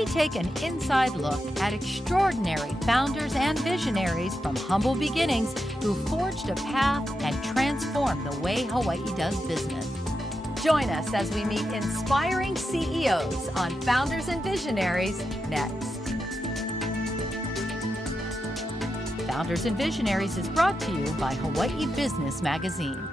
we take an inside look at extraordinary founders and visionaries from humble beginnings who forged a path and transformed the way Hawaii does business. Join us as we meet inspiring CEOs on Founders and Visionaries next. Founders and Visionaries is brought to you by Hawaii Business Magazine.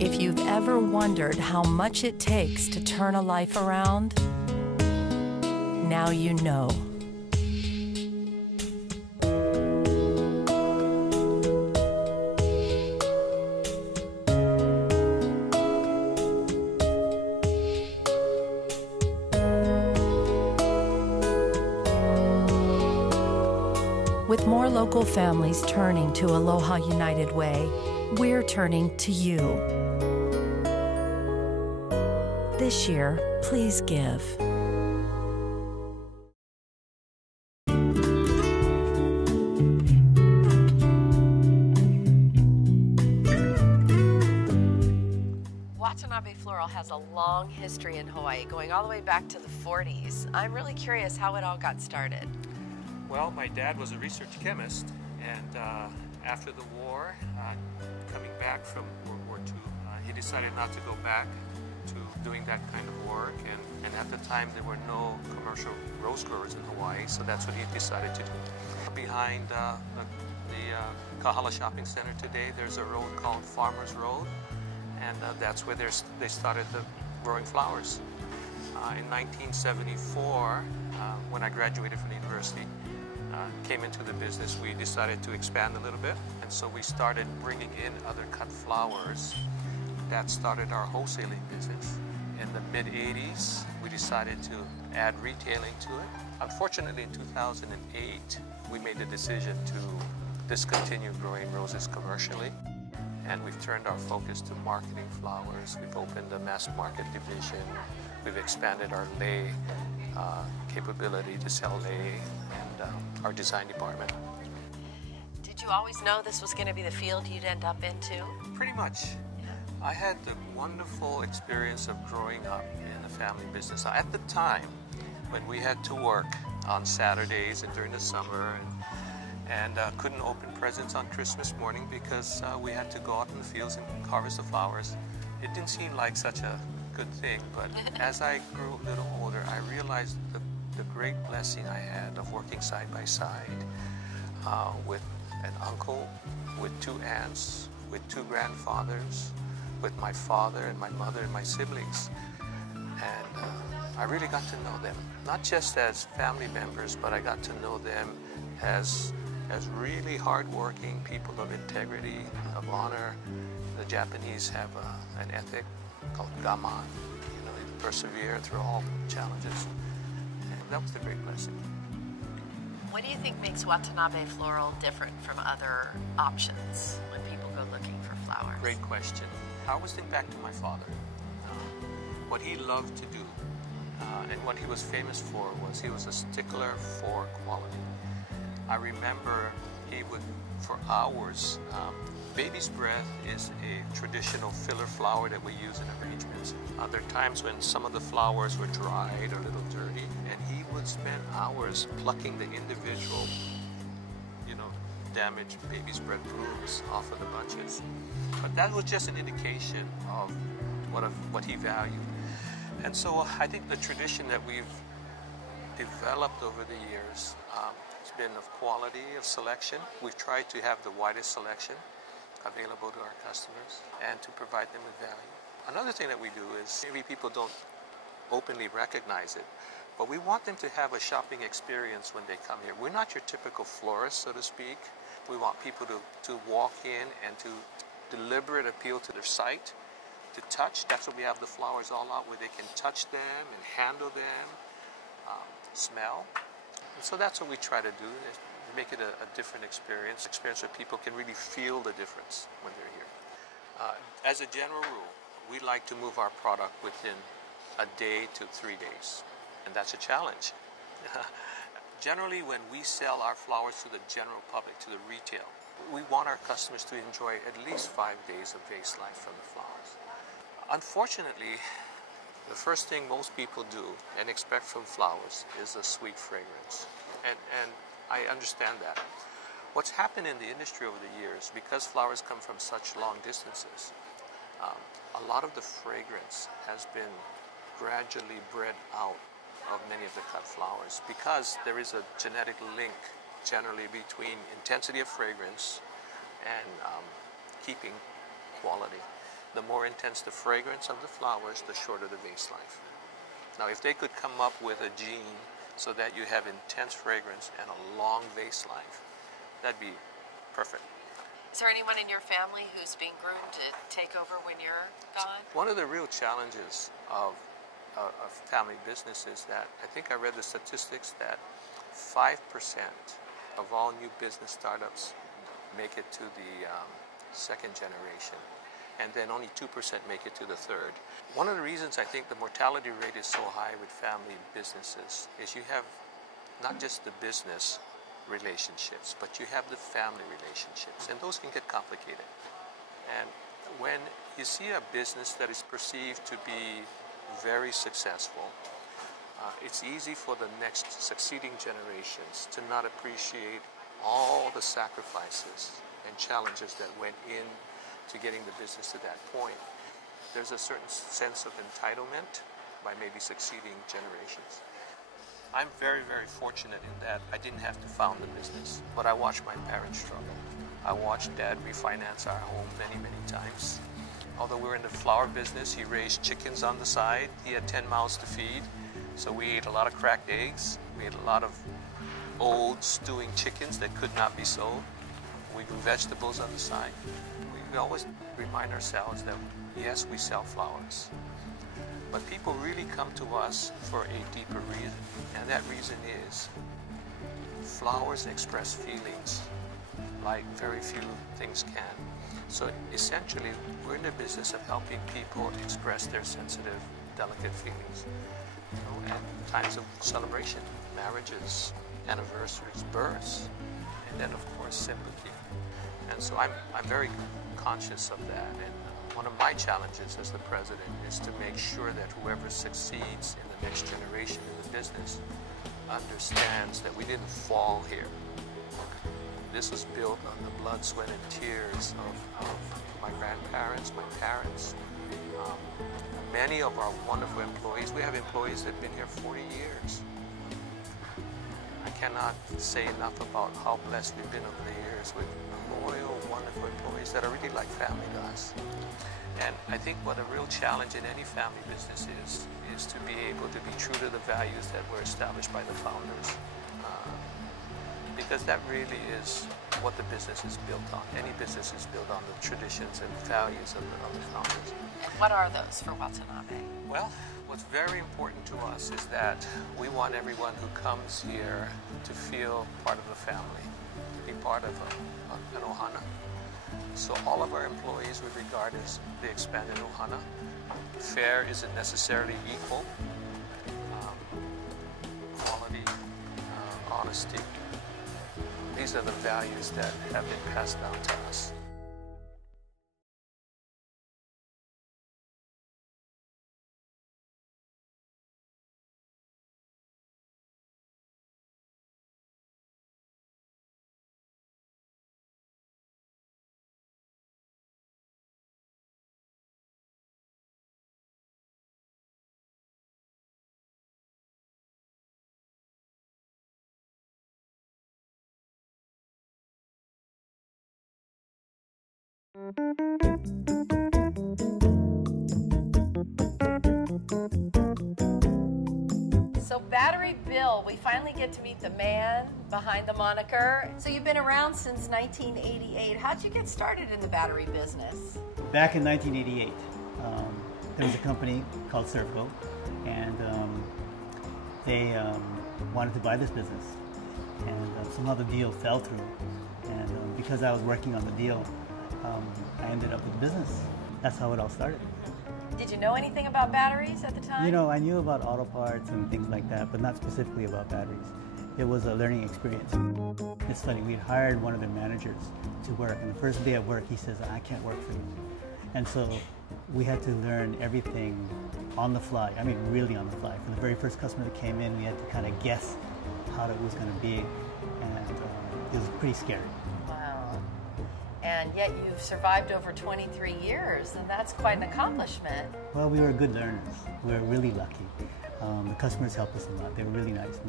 If you've ever wondered how much it takes to turn a life around, now you know. With more local families turning to Aloha United Way, we're turning to you. This year, please give. Watanabe Floral has a long history in Hawaii, going all the way back to the 40s. I'm really curious how it all got started. Well, my dad was a research chemist, and after the war, coming back from World War II, he decided not to go back to doing that kind of work, and at the time there were no commercial rose growers in Hawaii, so that's what he decided to do. Behind the Kahala Shopping Center today, there's a road called Farmers Road, and that's where they started growing flowers. In 1974, when I graduated from the university, came into the business, we decided to expand a little bit, and so we started bringing in other cut flowers. That started our wholesaling business. In the mid-80s, we decided to add retailing to it. Unfortunately, in 2008, we made the decision to discontinue growing roses commercially, and we've turned our focus to marketing flowers. We've opened a mass market division. We've expanded our lei capability to sell lei, and our design department. Did you always know this was going to be the field you'd end up into? Pretty much. I had the wonderful experience of growing up in a family business. At the time, when we had to work on Saturdays and during the summer, and couldn't open presents on Christmas morning because we had to go out in the fields and harvest the flowers, it didn't seem like such a good thing. But as I grew a little older, I realized the great blessing I had of working side by side with an uncle, with two aunts, with two grandfathers, with my father and my mother and my siblings. And I really got to know them, not just as family members, but I got to know them as really hardworking people of integrity, of honor. The Japanese have an ethic called gaman. You know, they persevere through all challenges. And that was the great blessing. What do you think makes Watanabe Floral different from other options when people go looking for flowers? Great question. I always think back to my father. What he loved to do and what he was famous for was he was a stickler for quality. I remember he would, for hours, baby's breath is a traditional filler flower that we use in arrangements. There are times when some of the flowers were dried or a little dirty, and he would spend hours plucking the individual, damaged baby's breath blooms off of the bunches. But that was just an indication of what he valued. And so I think the tradition that we've developed over the years has been of quality, of selection. We've tried to have the widest selection. available to our customers and to provide them with value. Another thing that we do is maybe people don't openly recognize it, but we want them to have a shopping experience when they come here. We're not your typical florist, so to speak. We want people to walk in and to deliberate appeal to their sight, to touch. That's what we have the flowers all out, where they can touch them and handle them, smell. And so that's what we try to do, is make it a different experience where people can really feel the difference when they're here. As a general rule, we like to move our product within a day to 3 days, and that's a challenge. Generally, when we sell our flowers to the general public, to the retail, we want our customers to enjoy at least 5 days of vase life from the flowers. Unfortunately, the first thing most people do and expect from flowers is a sweet fragrance, and I understand that. What's happened in the industry over the years, because flowers come from such long distances, a lot of the fragrance has been gradually bred out of many of the cut flowers, because there is a genetic link generally between intensity of fragrance and keeping quality. The more intense the fragrance of the flowers, the shorter the vase life. Now, if they could come up with a gene so that you have intense fragrance and a long vase life, that'd be perfect. Is there anyone in your family who's being groomed to take over when you're gone? One of the real challenges of family business is that, I think I read the statistics that 5% of all new business startups make it to the second generation, and then only 2% make it to the third. One of the reasons I think the mortality rate is so high with family businesses is you have not just the business relationships, but you have the family relationships, and those can get complicated. And when you see a business that is perceived to be very successful, it's easy for the next succeeding generations to not appreciate all the sacrifices and challenges that went in to getting the business to that point. There's a certain sense of entitlement by maybe succeeding generations. I'm very, very fortunate in that I didn't have to found the business, but I watched my parents struggle. I watched Dad refinance our home many, many times. Although we were in the flower business, he raised chickens on the side. He had 10 mouths to feed, so we ate a lot of cracked eggs. We ate a lot of old stewing chickens that could not be sold. We grew vegetables on the side. We always remind ourselves that, yes, we sell flowers, but people really come to us for a deeper reason, and that reason is flowers express feelings like very few things can. So essentially, we're in the business of helping people express their sensitive, delicate feelings, at times of celebration, marriages, anniversaries, births, and then of course sympathy. And so I'm very conscious of that, and one of my challenges as the president is to make sure that whoever succeeds in the next generation in the business understands that we didn't fall here. This was built on the blood, sweat, and tears of my grandparents, my parents, many of our wonderful employees. We have employees that have been here 40 years. I cannot say enough about how blessed we've been over the years with loyal, wonderful employees that are really like family to us. And I think what a real challenge in any family business is to be able to be true to the values that were established by the founders. Because that really is what the business is built on. Any business is built on the traditions and values of the founders. And what are those for Watanabe? Well, what's very important to us is that we want everyone who comes here to feel part of the family, to be part of an ohana. So all of our employees we regard as the expanded ohana. Fare isn't necessarily equal. Quality, honesty. These are the values that have been passed down to us. So Battery Bill, we finally get to meet the man behind the moniker. So you've been around since 1988. How'd you get started in the battery business? Back in 1988, there was a company called Servco, and they wanted to buy this business. And somehow the deal fell through. And because I was working on the deal, I ended up with the business. That's how it all started. Did you know anything about batteries at the time? You know, I knew about auto parts and things like that, but not specifically about batteries. It was a learning experience. It's funny, we hired one of their managers to work, and the first day of work, he says, I can't work for you. And so we had to learn everything on the fly. I mean, really on the fly. For the very first customer that came in, we had to kind of guess how it was going to be, and it was pretty scary. Wow. And yet you've survived over 23 years, and that's quite an accomplishment. Well, we were good learners. We were really lucky. The customers helped us a lot. They were really nice.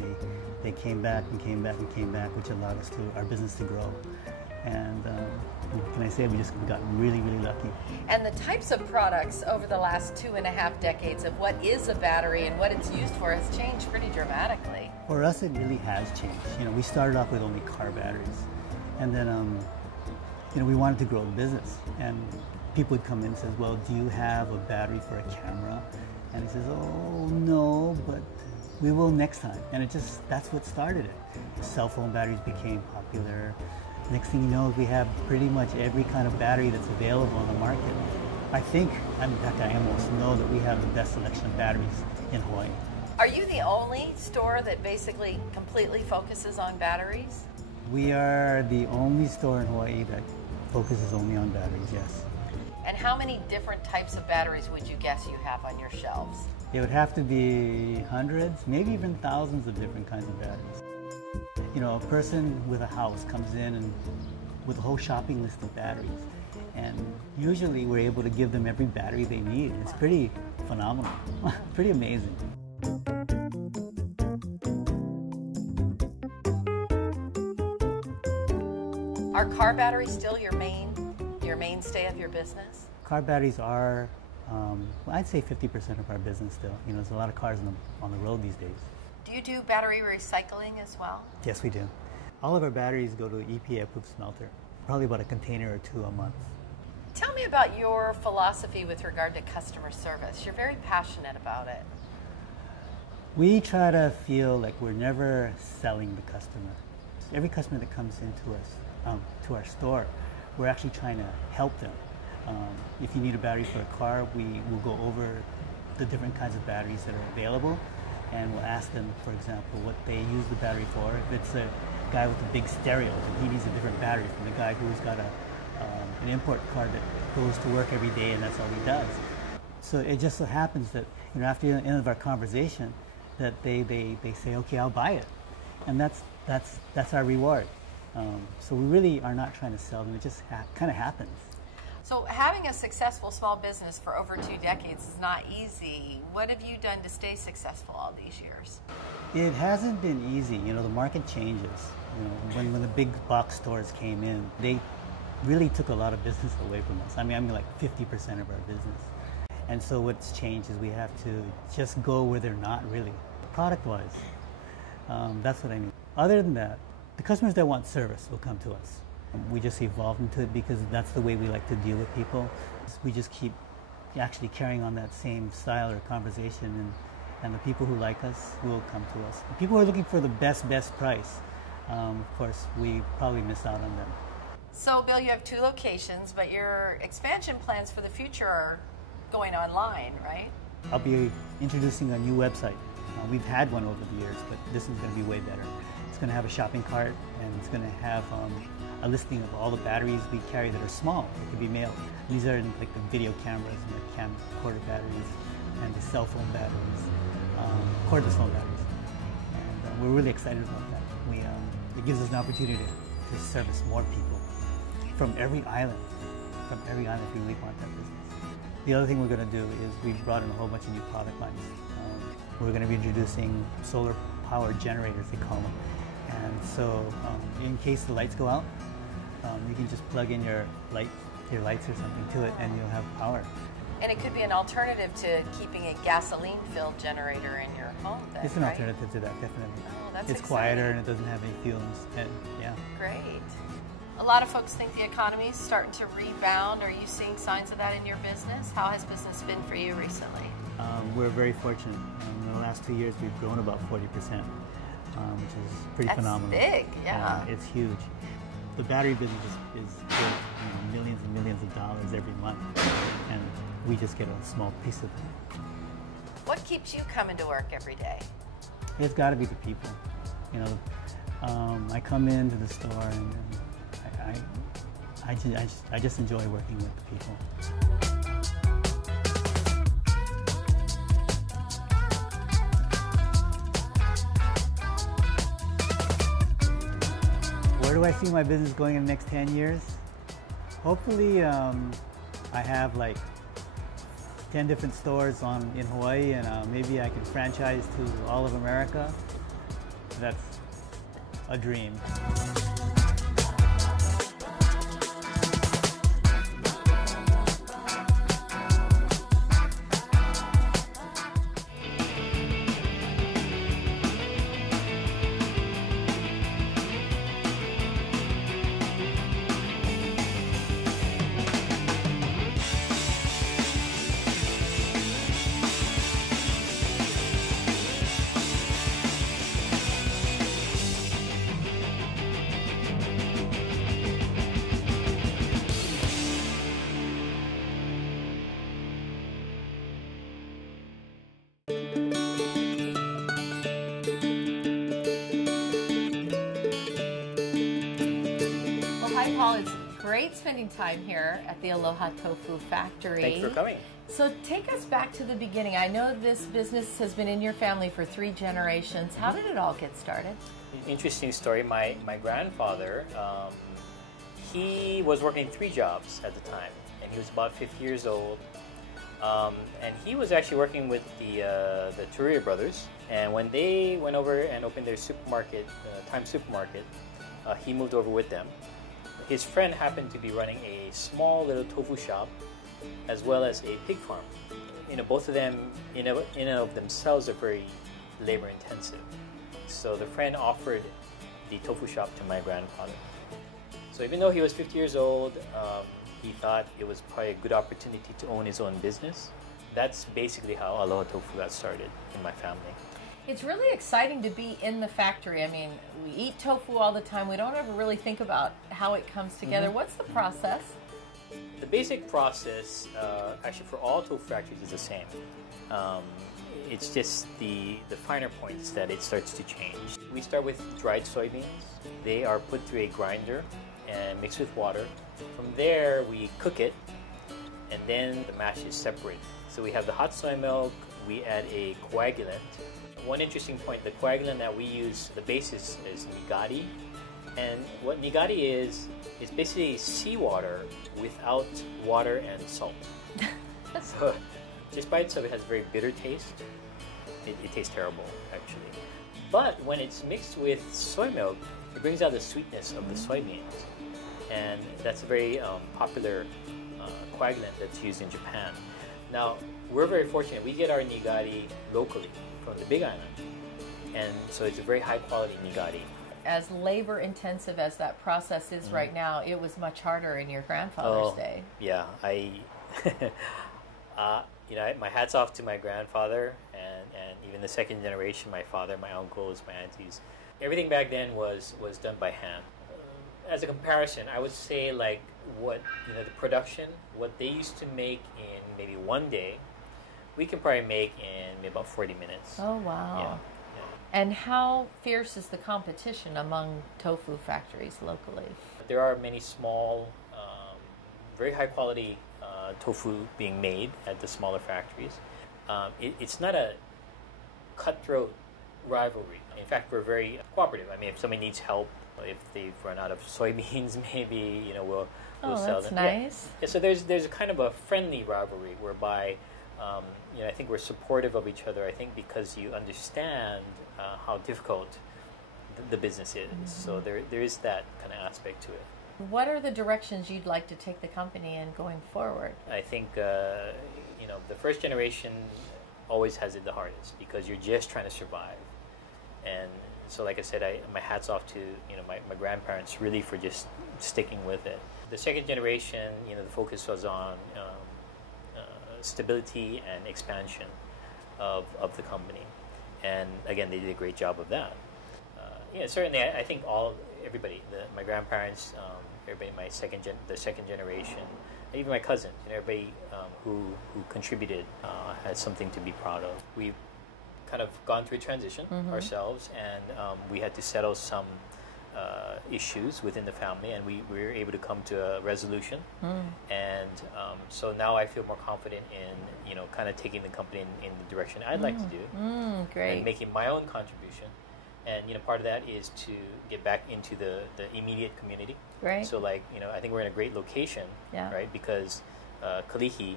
They came back and came back and came back, which allowed us our business to grow. And can I say we just got really, really lucky. And the types of products over the last 2.5 decades of what is a battery and what it's used for has changed pretty dramatically. For us, it really has changed. You know, we started off with only car batteries, and then you know, we wanted to grow the business. And people would come in and say, well, do you have a battery for a camera? And he says, oh, no, but we will next time. And that's what started it. Cell phone batteries became popular. Next thing you know, we have pretty much every kind of battery that's available on the market. I think, in fact, I almost know that we have the best selection of batteries in Hawaii. Are you the only store that basically completely focuses on batteries? We are the only store in Hawaii that focuses only on batteries, yes. And how many different types of batteries would you guess you have on your shelves? It would have to be hundreds, maybe even thousands of different kinds of batteries. You know, a person with a house comes in and with a whole shopping list of batteries, and usually we're able to give them every battery they need. It's pretty phenomenal, pretty amazing. Are car batteries still your mainstay of your business? Car batteries are, I'd say 50% of our business still. You know, there's a lot of cars on the road these days. Do you do battery recycling as well? Yes, we do. All of our batteries go to an EPA-approved smelter, probably about a container or two a month. Tell me about your philosophy with regard to customer service. You're very passionate about it. We try to feel like we're never selling the customer. Every customer that comes into us, to our store, we're actually trying to help them. If you need a battery for a car, we will go over the different kinds of batteries that are available, and we'll ask them, for example, what they use the battery for. If it's a guy with a big stereo, then he needs a different battery from the guy who's got an import car that goes to work every day and that's all he does. So it just so happens that, you know, after the end of our conversation, that they say, okay, I'll buy it, and that's our reward. So we really are not trying to sell them. It just kind of happens. So having a successful small business for over 2 decades is not easy. What have you done to stay successful all these years? It hasn't been easy. You know, the market changes. You know, when the big box stores came in, they really took a lot of business away from us. I mean like 50% of our business. And so what's changed is we have to just go where they're not really, product-wise. That's what I mean. Other than that, the customers that want service will come to us. We just evolved into it because that's the way we like to deal with people. We just keep actually carrying on that same style or conversation, and the people who like us will come to us. The people who are looking for the best price, of course, we probably miss out on them. So, Bill, you have 2 locations, but your expansion plans for the future are going online, right? I'll be introducing a new website. We've had one over the years, but this is going to be way better. It's going to have a shopping cart, and it's going to have a listing of all the batteries we carry that are small, that can be mailed. These are like the video cameras and the camcorder batteries and the cell phone batteries, cordless phone batteries. And we're really excited about that. It gives us an opportunity to service more people from every island if we really want that business. The other thing we're going to do is we've brought in a whole bunch of new product lines. We're going to be introducing solar power generators, they call them. And so in case the lights go out, you can just plug in your light your lights or something to it, and you'll have power. And it could be an alternative to keeping a gasoline-filled generator in your home then, It's an right? alternative to that, definitely. Oh, that's It's exciting. quieter and it doesn't have any fumes, and yeah. Great. A lot of folks think the economy is starting to rebound. Are you seeing signs of that in your business? How has business been for you recently? We're very fortunate. In the last 2 years, we've grown about 40%, which is pretty That's phenomenal. big, yeah. It's huge. The battery business is worth millions and millions of dollars every month, and we just get a small piece of it. What keeps you coming to work every day? It's got to be the people. You know, I come into the store and I just enjoy working with the people. Where do I see my business going in the next 10 years? Hopefully, I have like 10 different stores in Hawaii, and maybe I can franchise to all of America. That's a dream. Paul, it's great spending time here at the Aloha Tofu Factory. Thanks for coming. So take us back to the beginning. I know this business has been in your family for 3 generations. How did it all get started? Interesting story. My grandfather, he was working 3 jobs at the time, and he was about 50 years old. And he was actually working with the Turia brothers. And when they went over and opened their supermarket, Time Supermarket, he moved over with them. His friend happened to be running a small little tofu shop as well as a pig farm. You know, both of them in and of themselves are very labor intensive. So the friend offered the tofu shop to my grandfather. So even though he was 50 years old, he thought it was probably a good opportunity to own his own business. That's basically how Aloha Tofu got started in my family. It's really exciting to be in the factory. I mean, we eat tofu all the time. We don't ever really think about how it comes together. Mm-hmm. What's the process? The basic process, actually for all tofu factories, is the same. It's just the finer points that it starts to change. We start with dried soybeans. They are put through a grinder and mixed with water. From there, we cook it, and then the mash is separated. So we have the hot soy milk, we add a coagulant. One interesting point, the coagulant that we use, the basis is nigari. And what nigari is basically seawater without water and salt. So just by itself, it has a very bitter taste. It tastes terrible, actually. But when it's mixed with soy milk, it brings out the sweetness of the soybeans. And that's a very popular coagulant that's used in Japan. Now, we're very fortunate. We get our nigari locally from the Big Island. And so it's a very high quality nigari. As labor intensive as that process is right now, it was much harder in your grandfather's day. Yeah, my hat's off to my grandfather and even the second generation, my father, my uncles, my aunties. Everything back then was done by hand. As a comparison, I would say like the production, what they used to make in maybe one day, we can probably make in maybe about 40 minutes. Oh, wow. Yeah. And how fierce is the competition among tofu factories locally? There are many small, very high quality tofu being made at the smaller factories. It's not a cutthroat rivalry. In fact, we're very cooperative. I mean, if somebody needs help, if they've run out of soybeans, maybe we'll sell them. That's nice. Yeah. So there's a kind of a friendly rivalry whereby I think we're supportive of each other. I think because you understand how difficult the business is. Mm-hmm. So there is that kind of aspect to it. What are the directions you'd like to take the company in going forward? I think the first generation always has it the hardest because you're just trying to survive, and so like I said, my hat's off to my grandparents really for just sticking with it. The second generation, the focus was on stability and expansion of the company, and again, they did a great job of that. Certainly, I think everybody, my grandparents, everybody, the second generation, even my cousins, everybody who contributed had something to be proud of. We've kind of gone through a transition ourselves, and we had to settle some issues within the family, and we were able to come to a resolution. And so now I feel more confident in kind of taking the company in the direction I'd like to do, Great. and making my own contribution. And part of that is to get back into the immediate community. Right. So I think we're in a great location, right? Because Kalihi,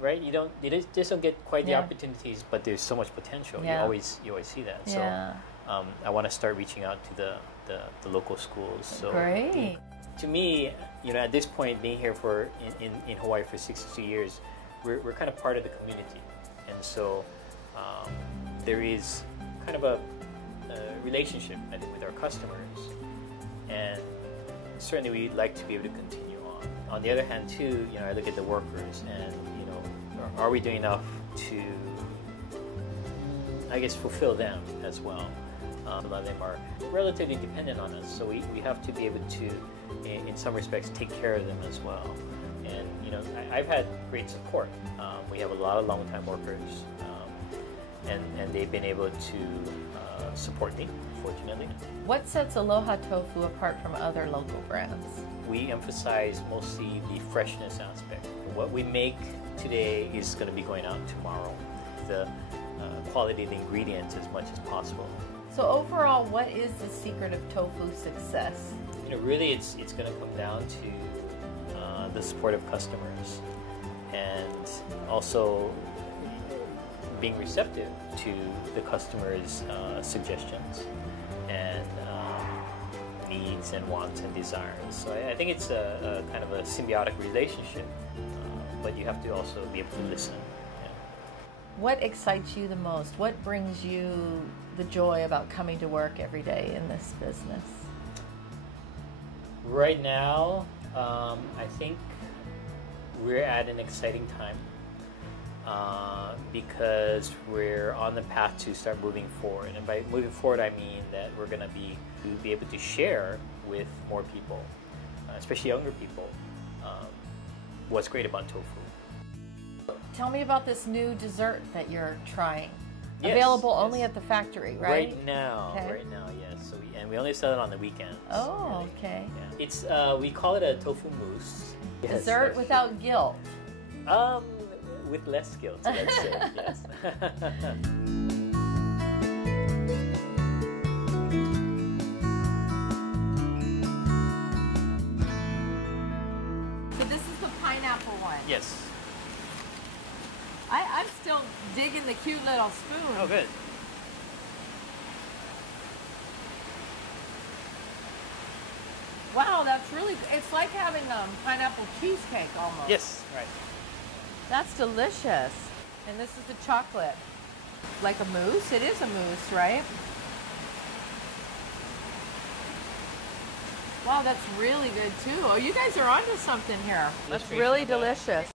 right? You just don't get quite the opportunities, but there's so much potential. Yeah. You always see that. So I want to start reaching out to the local schools. So Great. To me, at this point, being here in Hawaii for 62 years, we're kind of part of the community, and so there is kind of a relationship, I think, with our customers, and certainly we'd like to be able to continue on. On the other hand, too, I look at the workers, and are we doing enough to, I guess, fulfill them as well? A lot of them are relatively dependent on us, so we have to be able to, in some respects, take care of them as well. And I've had great support. We have a lot of long-time workers, and they've been able to support me, fortunately. What sets Aloha Tofu apart from other local brands? We emphasize mostly the freshness aspect. What we make today is going to be going out tomorrow. The quality of the ingredients as much as possible. So overall, what is the secret of tofu success? Really, it's going to come down to the support of customers, and also being receptive to the customers' suggestions and needs and wants and desires. So I think it's a kind of a symbiotic relationship, but you have to also be able to listen. What excites you the most? What brings you the joy about coming to work every day in this business? Right now, I think we're at an exciting time because we're on the path to start moving forward. And by moving forward, I mean that we're going to be able to share with more people, especially younger people, what's great about tofu. Tell me about this new dessert that you're trying. Yes, Available yes. only at the factory, right? Right now, yes. So we only sell it on the weekends. Oh, really. okay. Yeah. It's we call it a tofu mousse. Yes, Dessert without guilt. With less guilt, let's say. Yes. So this is the pineapple one. Yes. I'm still digging the cute little spoon. Oh, good. Wow, that's really good. It's like having pineapple cheesecake almost. Yes, right. That's delicious. And this is the chocolate. Like a mousse? It is a mousse, right? Wow, that's really good too. Oh, you guys are onto something here. That's really delicious.